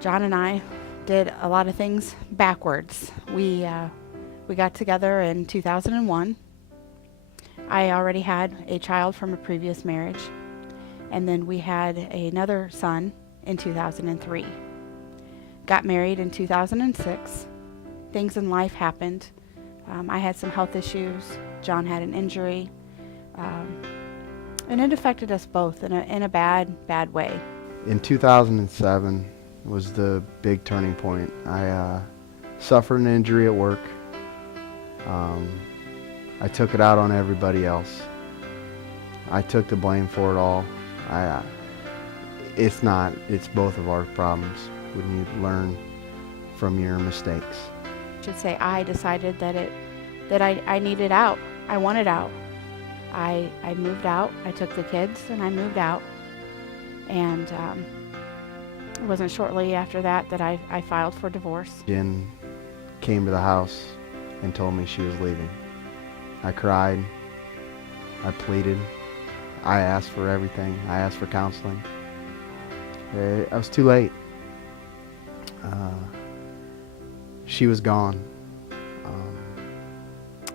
John and I did a lot of things backwards. We got together in 2001. I already had a child from a previous marriage, and then we had another son in 2003. Got married in 2006. Things in life happened. I had some health issues. John had an injury, and it affected us both in a bad way. In 2007 was the big turning point. I suffered an injury at work. I took it out on everybody else. I took the blame for it all. It's both of our problems. We need to learn from your mistakes. I should say I decided that I needed out. I wanted out. I moved out. I took the kids and I moved out. And it wasn't shortly after that I filed for divorce. Jen came to the house and told me she was leaving. I cried. I pleaded. I asked for everything. I asked for counseling. I was too late. She was gone.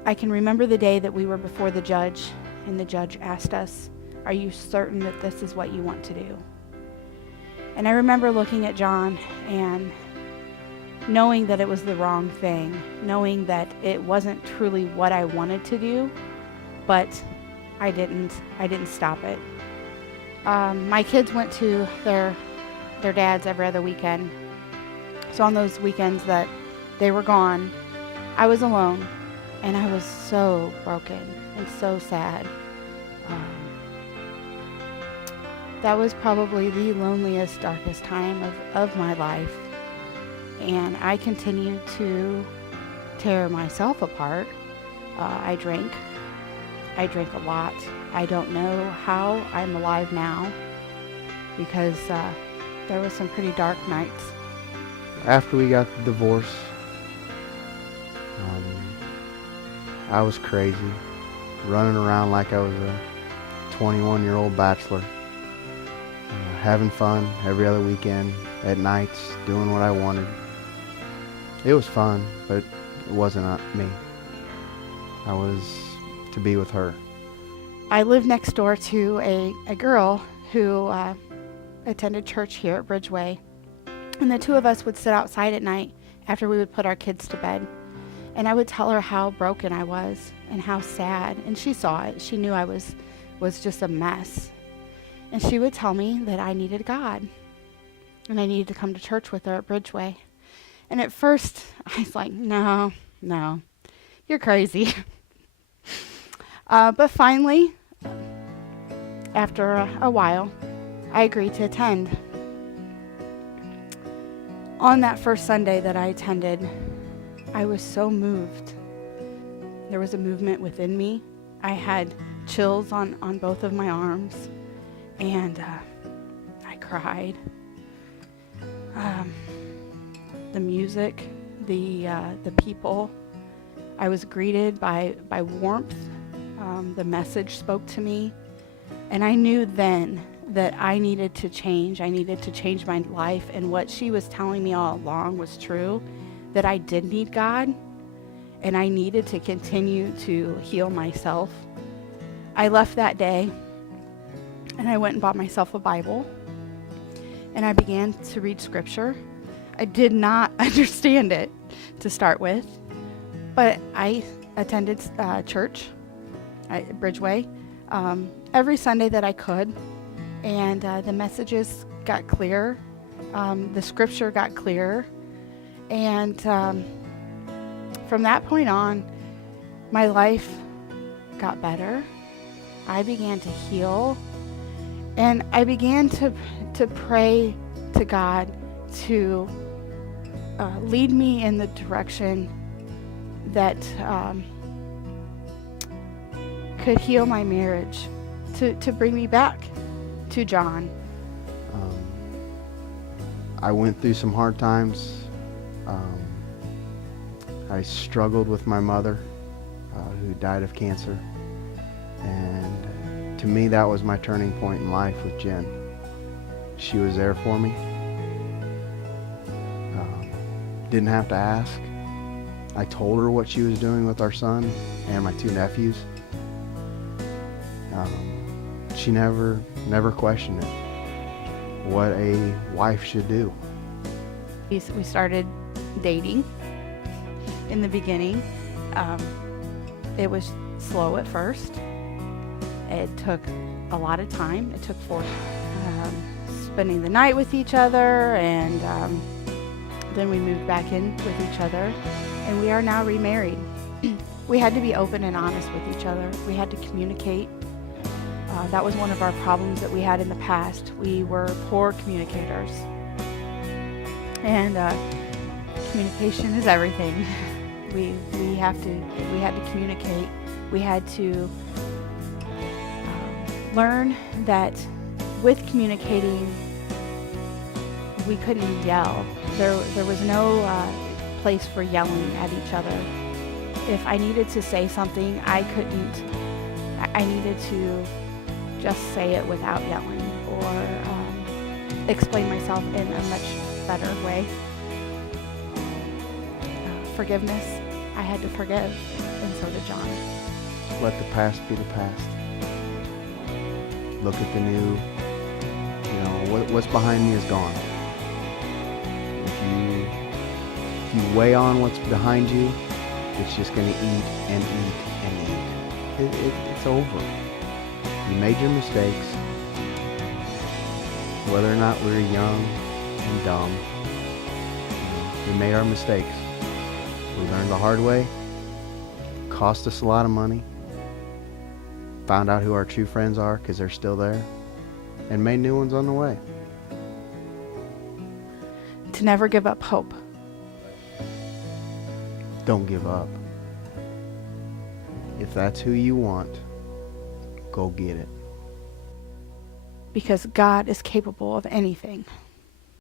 I can remember the day that we were before the judge, and the judge asked us, "Are you certain that this is what you want to do?" And I remember looking at John and knowing that it was the wrong thing, knowing that it wasn't truly what I wanted to do, but I didn't stop it. My kids went to their dads every other weekend. So on those weekends that they were gone, I was alone, and I was so broken and so sad. That was probably the loneliest, darkest time of my life. And I continued to tear myself apart. I drank a lot. I don't know how I'm alive now, because there was some pretty dark nights. After we got the divorce, I was crazy, running around like I was a 21-year-old bachelor, having fun every other weekend, at nights, doing what I wanted. It was fun, but it wasn't me. I was to be with her. I lived next door to a girl who attended church here at Bridgeway, and the two of us would sit outside at night after we would put our kids to bed, and I would tell her how broken I was and how sad, and she saw it. She knew I was just a mess, and she would tell me that I needed God, and I needed to come to church with her at Bridgeway. And at first, I was like, no, you're crazy. But finally, after a while, I agreed to attend. On that first Sunday that I attended, I was so moved. There was a movement within me. I had chills on both of my arms, and I cried. The music, the people, I was greeted by warmth. The message spoke to me, and I knew then that I needed to change. I needed to change my life, and what she was telling me all along was true, that I did need God, and I needed to continue to heal myself. I left that day, and I went and bought myself a Bible, and I began to read scripture. I did not understand it to start with, but I attended church at Bridgeway every Sunday that I could, and the messages got clearer, the scripture got clearer, and from that point on, my life got better. I began to heal, and I began to pray to God to lead me in the direction that could heal my marriage, to bring me back to John. I went through some hard times. I struggled with my mother, who died of cancer, and to me that was my turning point in life with Jen. She was there for me. Didn't have to ask. I told her what she was doing with our son and my 2 nephews. She never questioned it. What a wife should do. We started dating in the beginning. It was slow at first. It took a lot of time. It took spending the night with each other, and then we moved back in with each other, and we are now remarried. We had to be open and honest with each other. We had to communicate. That was one of our problems that we had in the past. We were poor communicators, and communication is everything. We had to communicate. We had to learn that with communicating, we couldn't yell. There was no place for yelling at each other. If I needed to say something, I needed to just say it without yelling, or explain myself in a much better way. Forgiveness, I had to forgive, and so did John. Let the past be the past. Look at the new. What's behind me is gone. If you weigh on what's behind you, it's just going to eat and eat and eat. It's over. You made your mistakes. Whether or not we were young and dumb, we made our mistakes. We learned the hard way. Cost us a lot of money. Found out who our true friends are, because they're still there, and made new ones on the way. To never give up hope. Don't give up. If that's who you want, go get it. Because God is capable of anything.